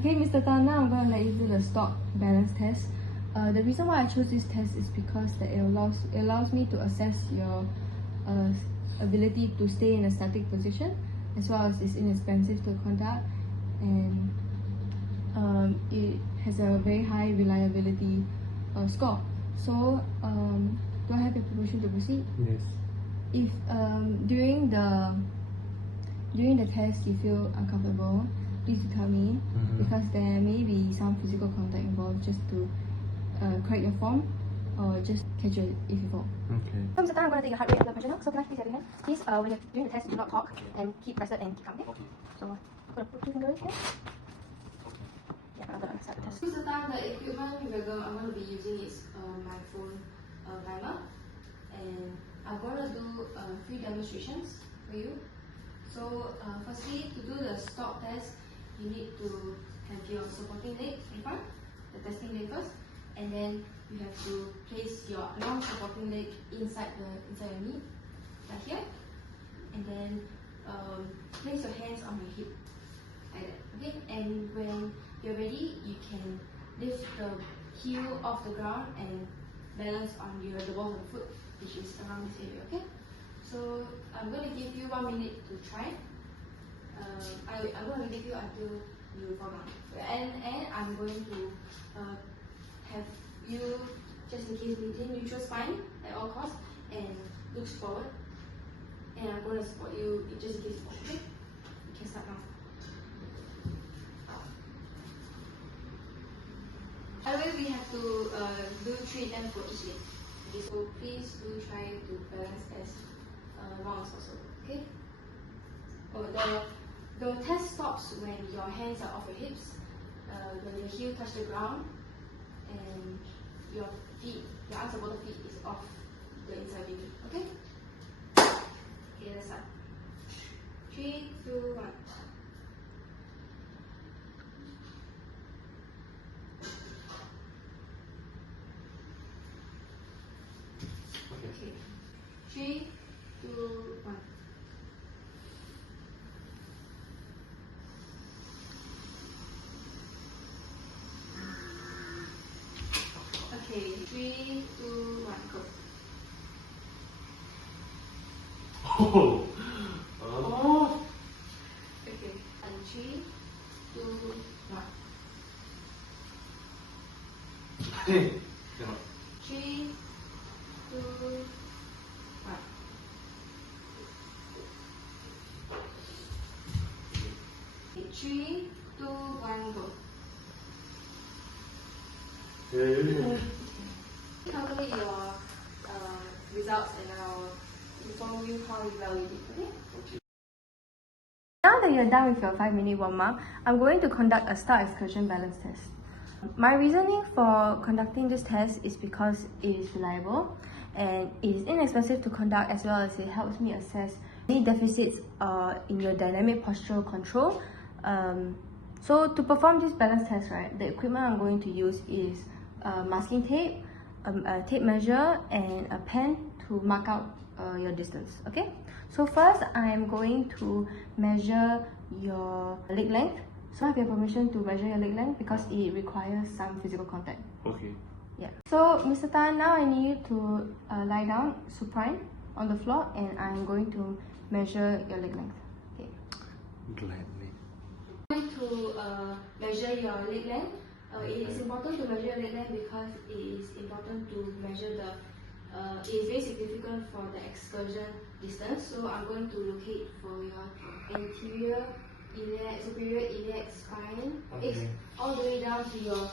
Okay, Mr. Tan, now I'm going to let you do the stock balance test. The reason why I chose this test is because that it allows me to assess your ability to stay in a static position, as well as it's inexpensive to conduct, and it has a very high reliability score. So, do I have your permission to proceed? Yes. If during the test you feel uncomfortable, please tell me, because there may be some physical contact involved, just to correct your form or just catch you if you fall. Okay. So Mr. Tan, I'm going to take your heart rate and blood pressure now. So can I please have your hand? Please, when you're doing the test, do not talk and keep rested and keep calm. Okay. So I'm going to put 2 fingers here. Yeah, I'm going to start the test. Mr. Tan, the equipment I'm going to be using is my phone timer, and I'm going to do 3 demonstrations for you. So firstly, to do the stop test, you need to have your supporting leg in front, the testing leg first, and then you have to place your non-supporting leg inside your knee, like here, and then place your hands on your hip, like that. Okay, and when you're ready, you can lift the heel off the ground and balance on the ball of the foot, which is around this area. Okay. So I'm going to give you 1 minute to try. I'm going to give you until you fall down. And I'm going to have you, just in case, maintain neutral spine at all costs and look forward. And I'm going to support you just in case you fall. Okay? You can start now. By the way, we have to do 3 attempts for each leg. Okay, so please do try to balance as long as possible. Okay? The test stops when your hands are off your hips, when your heel touch the ground, and your unsupported feet is off the inside of your knee. Okay? Okay, let's start. 3, 2, 1. Okay. 3, 2, 1. Okay, 3, 2, 1, go. Oh. Okay, and 3, 2, 1. Hey. 3, 2, 1. Okay, 3, 2, 1, go. Calculate your results, and I'll inform you how well you did. Okay? Now that you're done with your 5-minute warm-up, I'm going to conduct a star excursion balance test. My reasoning for conducting this test is because it is reliable and it is inexpensive to conduct, as well as it helps me assess any deficits in your dynamic postural control. So to perform this balance test, right, the equipment I'm going to use is masking tape, a tape measure, and a pen to mark out your distance. Okay, so first I'm going to measure your leg length. So I have your permission to measure your leg length because it requires some physical contact. Okay. Yeah. So Mr. Tan, now I need you to lie down supine on the floor, and I'm going to measure your leg length. Okay. Gladly. I'm going to measure your leg length. It is important to measure your leg length because it is important to measure it is very significant for the excursion distance. So I'm going to locate for your anterior iliac, superior iliac spine, all the way down to your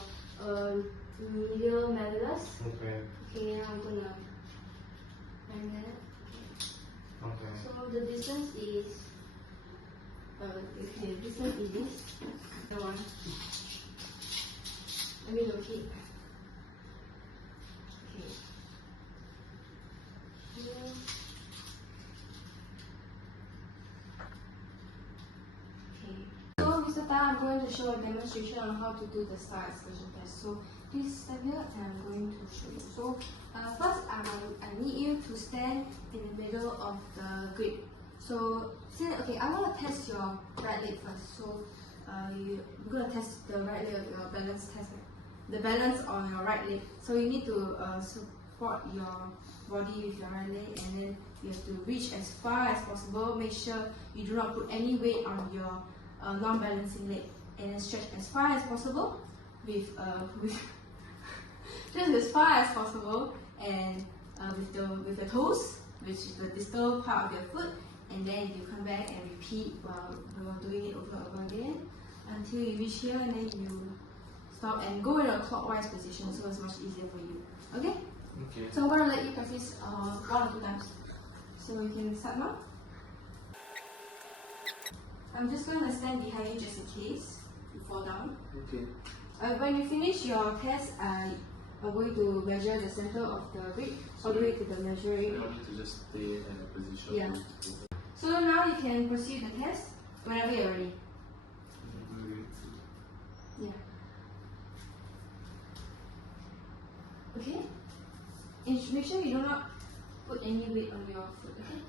medial malleus. Okay. Okay, now I'm gonna find that. Okay. So the distance is okay. Distance is this. That one. Let me locate. Okay. Here. So Mr. Tan, I'm going to show a demonstration on how to do the star excursion test. So please stand here and I'm going to show you. So first I need you to stand in the middle of the grid. So okay, I want to test your right leg first. So we're gonna test the right leg, your balance test, the balance on your right leg. So you need to support your body with your right leg, and then you have to reach as far as possible. Make sure you do not put any weight on your non-balancing leg, and then stretch as far as possible with just as far as possible, and with the toes, which is the distal part of your foot, and then you come back and repeat while doing it over and over again until you reach here, and then you stop and go in a clockwise position, so it's much easier for you. Okay? Okay. So I'm gonna let you practice 1 or 2 times. So you can start now. I'm just gonna stand behind you just in case you fall down. Okay. When you finish your test, I'm going to measure the center of the grip all the way to the measuring. I need to just stay in a position. Yeah. So now you can proceed the test whenever you're ready. Yeah. Okay? And make sure you do not put any weight on your foot, okay?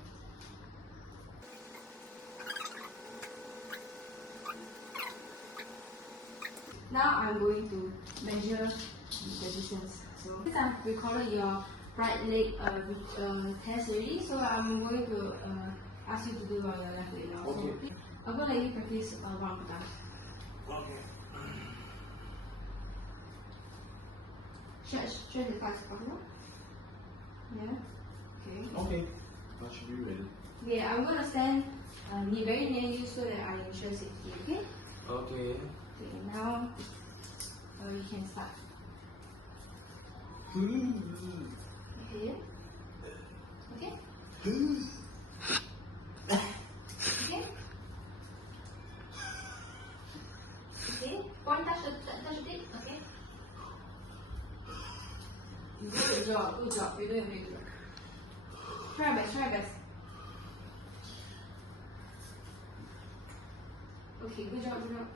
Now I'm going to measure the distance. So since I've recorded your right leg test already, so I'm going to ask you to do on your left leg now. Okay. So I'm going to let you practice 1 more time. Okay. Stretch as fast as possible. Yeah. Okay. Okay. That should be ready. Yeah, I'm going to stand very near you so that I ensure safety, okay? Okay. Okay, now you can start. Okay? Okay? Okay? Okay? Point touch the tip, okay? Good job, good job. You're doing a very good job. Try your best, try your best. Okay, good job, good job.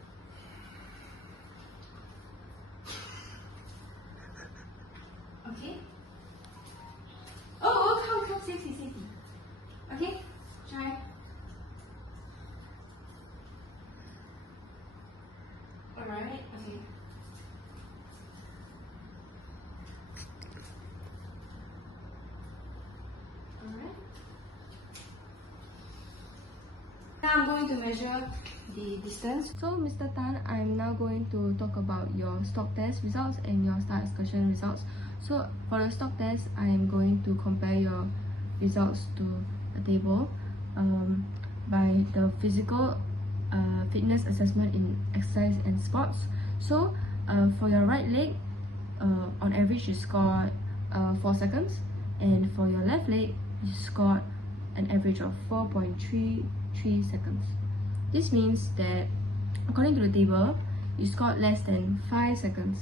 Okay. Oh, come, safety. Okay, try. Alright, okay. Alright. Now I'm going to measure the distance. So Mr. Tan, I'm now going to talk about your stock test results and your star excursion results. So for the stock test, I am going to compare your results to a table by the physical fitness assessment in exercise and sports. So for your right leg, on average you scored 4 seconds, and for your left leg you scored an average of 4.33 seconds. This means that according to the table, you scored less than 5 seconds.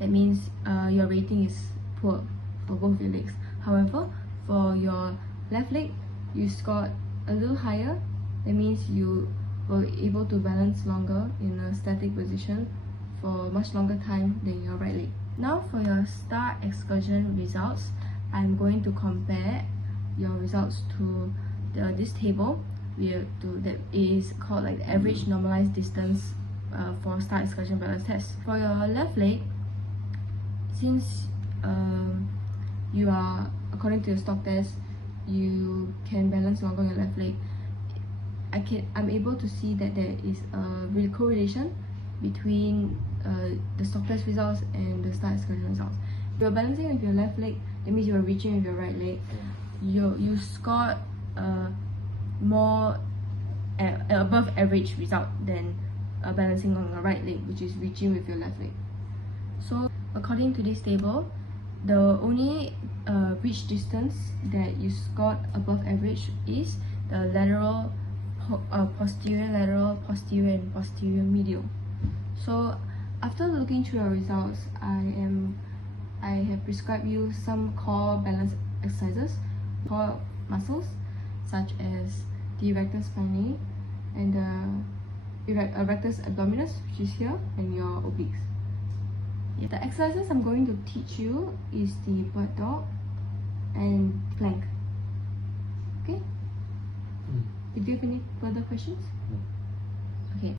That means your rating is poor for both your legs. However, for your left leg, you scored a little higher. That means you were able to balance longer in a static position for much longer time than your right leg. Now for your star excursion results, I'm going to compare your results to this table. That is called like the average normalized distance for star excursion balance test. For your left leg, since you are, according to your stock test, you can balance longer on your left leg, I'm able to see that there is a real correlation between the stock test results and the star excursion results. If you're balancing with your left leg, that means you are reaching with your right leg. You scored more above average result than balancing on your right leg, which is reaching with your left leg. So according to this table, the only reach distance that you scored above average is the lateral, posterior, lateral, posterior, and posterior medial. So after looking through your results, I have prescribed you some core balance exercises, core muscles such as the rectus spinae and the rectus abdominis, which is here, and your obliques. Yeah. The exercises I'm going to teach you is the bird dog and plank. Okay? Do you have any further questions? No. Okay.